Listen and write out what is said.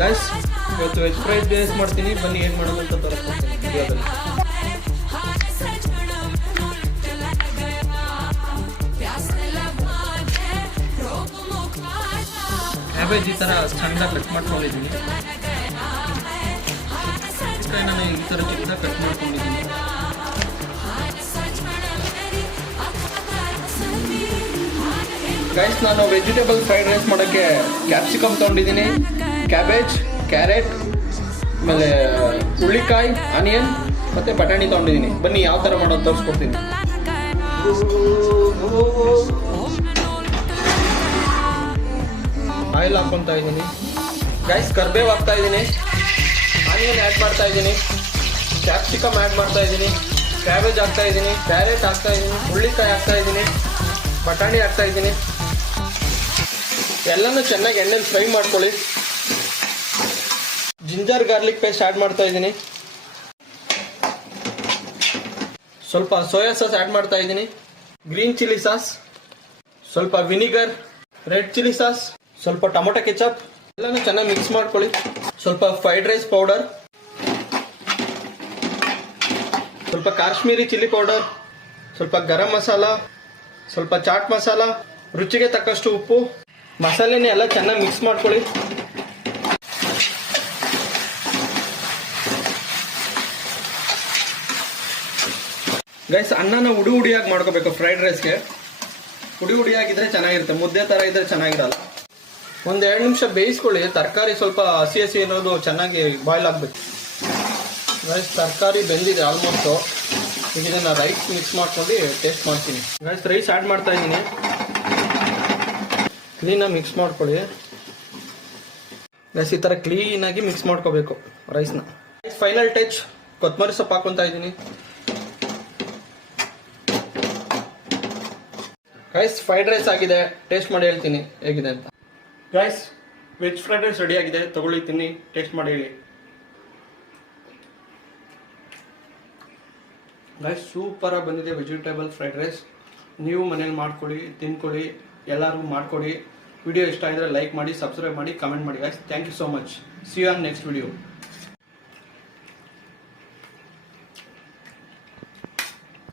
Guys ಇವತ್ತು veg fried rice ಮಾಡ್ತೀನಿ, ಬನ್ನಿ ಏನು ಮಾಡೋದು ಅಂತ ತೋರಿಸ್ಕೊಡ್ತೀನಿ ವಿಡಿಯೋದಲ್ಲಿ. ಕ್ಯಾಬೇಜ್ ಈ ಥರ ಸಣ್ಣದಾಗಿ ಕಟ್ ಮಾಡ್ಕೊಂಡಿದ್ದೀನಿ. ನಾನು ಈ ಥರ ಚಿಕ್ಕದಾಗಿ ಕಟ್ ಮಾಡ್ಕೊಂಡಿದ್ದೀನಿ. ಗೈಸ್ ನಾನು ವೆಜಿಟೇಬಲ್ ಫ್ರೈಡ್ ರೈಸ್ ಮಾಡೋಕ್ಕೆ ಕ್ಯಾಪ್ಸಿಕಮ್ ತೊಗೊಂಡಿದ್ದೀನಿ, ಕ್ಯಾಬೇಜ್, ಕ್ಯಾರೆಟ್, ಆಮೇಲೆ ಹುಳ್ಳಿಕಾಯಿ, ಆನಿಯನ್ ಮತ್ತು ಬಟಾಣಿ ತೊಗೊಂಡಿದ್ದೀನಿ. ಬನ್ನಿ ಯಾವ ಥರ ಮಾಡೋದು ತೋರಿಸ್ಕೊಡ್ತೀನಿ. ಆಯಿಲ್ ಹಾಕ್ಕೊತಾ ಇದ್ದೀನಿ. ಗೈಸ್ ಕರ್ಬೇವು ಹಾಕ್ತಾ ಇದ್ದೀನಿ, ಆನಿಯನ್ ಆ್ಯಡ್ ಮಾಡ್ತಾ ಇದ್ದೀನಿ, ಕ್ಯಾಪ್ಸಿಕಮ್ ಆ್ಯಡ್ ಮಾಡ್ತಾ ಇದ್ದೀನಿ, ಕ್ಯಾಬೇಜ್ ಹಾಕ್ತಾ ಇದ್ದೀನಿ, ಕ್ಯಾರೆಟ್ ಹಾಕ್ತಾ ಇದ್ದೀನಿ, ಹುಳ್ಳಿಕಾಯಿ ಹಾಕ್ತಾ ಇದ್ದೀನಿ, ಬಟಾಣಿ ಹಾಕ್ತಾ ಇದ್ದೀನಿ. ಎಲ್ಲನೂ ಚೆನ್ನಾಗಿ ಎಣ್ಣೆಲಿ ಫ್ರೈ ಮಾಡ್ಕೊಳ್ಳಿ. ಜಿಂಜರ್ ಗಾರ್ಲಿಕ್ ಪೇಸ್ಟ್ ಆ್ಯಡ್ ಮಾಡ್ತಾ ಇದ್ದೀನಿ. ಸ್ವಲ್ಪ ಸೋಯಾ ಸಾಸ್ ಆ್ಯಡ್ ಮಾಡ್ತಾ ಇದ್ದೀನಿ, ಗ್ರೀನ್ ಚಿಲ್ಲಿ ಸಾಸ್, ಸ್ವಲ್ಪ ವಿನಿಗರ್, ರೆಡ್ ಚಿಲ್ಲಿ ಸಾಸ್, ಸ್ವಲ್ಪ ಟೊಮೊಟೊ ಕೆಚಪ್. ಎಲ್ಲನೂ ಚೆನ್ನಾಗಿ ಮಿಕ್ಸ್ ಮಾಡ್ಕೊಳ್ಳಿ. ಸ್ವಲ್ಪ ಫ್ರೈಡ್ ರೈಸ್ ಪೌಡರ್, ಸ್ವಲ್ಪ ಕಾಶ್ಮೀರಿ ಚಿಲ್ಲಿ ಪೌಡರ್, ಸ್ವಲ್ಪ ಗರಂ ಮಸಾಲ, ಸ್ವಲ್ಪ ಚಾಟ್ ಮಸಾಲ, ರುಚಿಗೆ ತಕ್ಕಷ್ಟು ಉಪ್ಪು. ಮಸಾಲೆನೇ ಎಲ್ಲ ಚೆನ್ನಾಗಿ ಮಿಕ್ಸ್ ಮಾಡ್ಕೊಳ್ಳಿ. ಗೈಸ್ ಅನ್ನನ ಹುಡಿ ಹುಡಿಯಾಗಿ ಮಾಡ್ಕೋಬೇಕು. ಫ್ರೈಡ್ ರೈಸ್ಗೆ ಹುಡಿ ಹುಡಿಯಾಗಿದ್ರೆ ಚೆನ್ನಾಗಿರುತ್ತೆ, ಮುದ್ದೆ ಥರ ಇದ್ರೆ ಚೆನ್ನಾಗಿರಲ್ಲ. ಒಂದು 2 ನಿಮಿಷ ಬೇಯಿಸ್ಕೊಳ್ಳಿ. ತರಕಾರಿ ಸ್ವಲ್ಪ ಹಸಿ ಹಸಿ ಇರೋದು ಚೆನ್ನಾಗಿ ಬಾಯ್ಲ್ ಆಗಬೇಕು. ಗೈಸ್ ತರಕಾರಿ ಬೆಂದಿದೆ ಆಲ್ಮೋಸ್ಟು. ಈಗ ಇದನ್ನು ರೈಸ್ ಮಿಕ್ಸ್ ಮಾಡ್ಕೊಂಡು ಟೇಸ್ಟ್ ಮಾಡ್ತೀನಿ. ಗೈಸ್ ರೈಸ್ ಆ್ಯಡ್ ಮಾಡ್ತಾ ಇದ್ದೀನಿ. ಕ್ಲೀನಾಗಿ ಮಿಕ್ಸ್ ಮಾಡ್ಕೊಳ್ಳಿ. ಗೈಸ್ ಈ ಥರ ಕ್ಲೀನಾಗಿ ಮಿಕ್ಸ್ ಮಾಡ್ಕೋಬೇಕು ರೈಸ್ನ. ಫೈನಲ್ ಟಚ್ ಕೊತ್ತಂಬರಿ ಸೊಪ್ಪು ಹಾಕ್ಕೊತಾ ಇದ್ದೀನಿ. ಗೈಸ್ ಫ್ರೈಡ್ ರೈಸ್ ಆಗಿದೆ, ಟೇಸ್ಟ್ ಮಾಡಿ ಹೇಳ್ತೀನಿ ಹೇಗಿದೆ ಅಂತ. Guys veg fried rice ready ಆಗಿದೆ, ತಗೊಳ್ಳಿ, ತಿನ್ನಿ, ಟೇಸ್ಟ್ ಮಾಡಿ ಹೇಳಿ. ಗೈಸ್ ಸೂಪರಾಗಿ ಬಂದಿದೆ ವೆಜಿಟೇಬಲ್ ಫ್ರೈಡ್ ರೈಸ್. ನೀವು ಮನೇಲಿ ಮಾಡ್ಕೊಳ್ಳಿ, ತಿನ್ಕೊಳ್ಳಿ, ಎಲ್ಲರಿಗೂ ಮಾಡಿಕೊಡಿ. ವಿಡಿಯೋ ಇಷ್ಟ ಆಗಿದ್ರೆ ಲೈಕ್ ಮಾಡಿ, ಸಬ್ಸ್ಕ್ರೈಬ್ ಮಾಡಿ, ಕಮೆಂಟ್ ಮಾಡಿ. Guys thank you so much. See you on next video.